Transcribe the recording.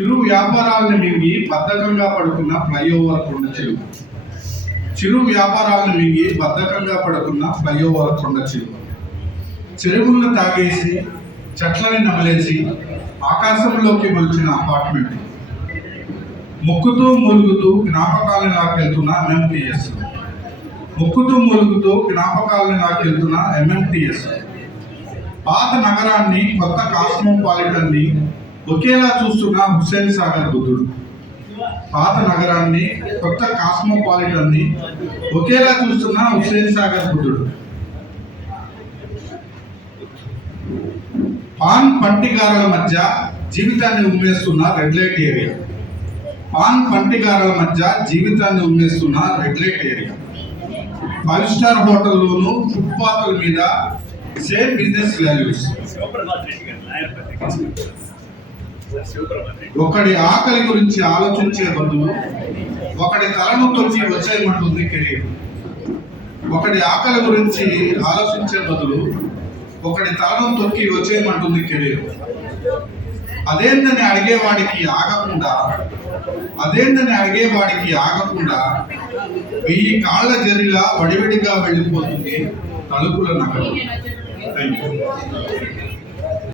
చిరు వ్యాపారాలను మింగి బద్ధకంగా పడుకున్న ఫ్లైఓవర్ కొండ చెరువు. చిరు వ్యాపారాలను మింగి బద్ధకంగా పడుకున్న ఫ్లైఓవర్ కొండ చెరువు. చెరువులను తాగేసి చెట్లని నమలేసి ఆకాశంలోకి మలిచిన అపార్ట్మెంట్. ముక్కుతూ మూలుగుతూ జ్ఞాపకాలను లాకెళ్తున్న ఎంఎంటీఎస్. ముక్కుతూ మూలుగుతూ జ్ఞాపకాలను లాకెళ్తున్న ఎంఎంటీఎస్. పాత నగరాన్ని కొత్త కాస్మోపాలిటన్ని ఒకేలా చూస్తున్న హుస్సేన్ సాగర్ బుద్ధుడు. పాత నగరాన్ని కొత్త కాస్మోపాలిటన్ని ఒకేలా చూస్తున్న హుస్సేన్ సాగర్ బుద్ధుడు. పాన్ పంటిగారల మధ్య జీవితాన్ని ఉమ్మేస్తున్న రెడ్ లైట్ ఏరియా. పాన్ పంటిగారల మధ్య జీవితాన్ని ఉమ్మేస్తున్న రెడ్ లైట్ ఏరియా. 5 స్టార్ హోటల్లోనూ ఫుట్పాత్ల మీద సేమ్ బిజినెస్ వాల్యూస్. ఒకడి ఆకలి గురించి ఆలోచించే బదులు ఒకడి తలను తొలిచి వచ్చేయమంటుంది కెరీర్. ఒకడి ఆకలి గురించి ఆలోచించే బదులు ఒకడి తలను తొక్కి వచ్చేయమంటుంది కెరీర్. అదేందని అడిగేవాడికి ఆగకుండా 1000 కాళ్ళ జరిలా వడివడిగా వెళ్ళిపోతుంది తలుపుల నగరం. Thank you.